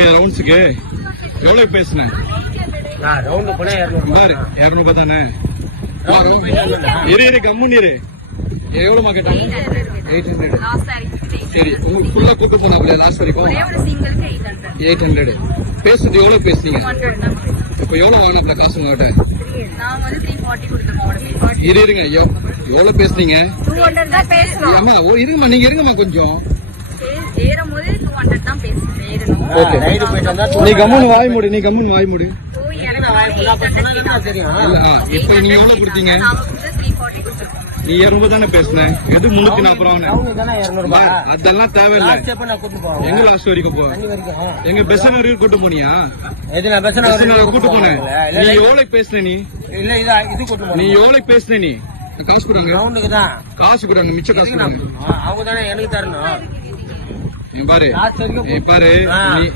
ரவுண்ட்ஸுக்கு எவ்வளவு பேசுனேன்? பாரு 200 தானே. இரு கம்முன்னு இரு. எவ்வளவுமா கேட்டாங்க? 800. சரி, உங்களுக்கு ஃபுல்லா கூட்டு போனாப்ல லாஸ்ட் வரைக்கும் 800. பேசுறது எவ்வளவு பேசுனீங்க? இப்ப எவ்வளவு வாங்கினாப்ல காசு உங்ககிட்ட? இருங்க, எவ்வளவு பேசுனீங்க? ஆமா இருங்கம்மா, நீங்க இருங்கம்மா கொஞ்சம். நீ கம்முன்னு வாய் மூடு, நீ கம்முன்னு வாய் மூடு. இப்ப நீங்க எவ்வளவு கொடுத்தீங்க? நீ 200 தானே பேசுன. எது 340? அதெல்லாம் தேவையில்லை. எங்க லாஸ்ட் வரைக்கும் போ? எங்க பெசன் வரைக்கும் கூட்டு போனியா? கூட்டு போன. நீ எவ்வளவு பேசுன? நீ எவ்வளவு பேசுன? நீ காசு கொடுங்க, காசு கொடுங்க, மிச்ச காசு கொடுங்க. அவங்க தானே எனக்கு தரணும். பாரு நீ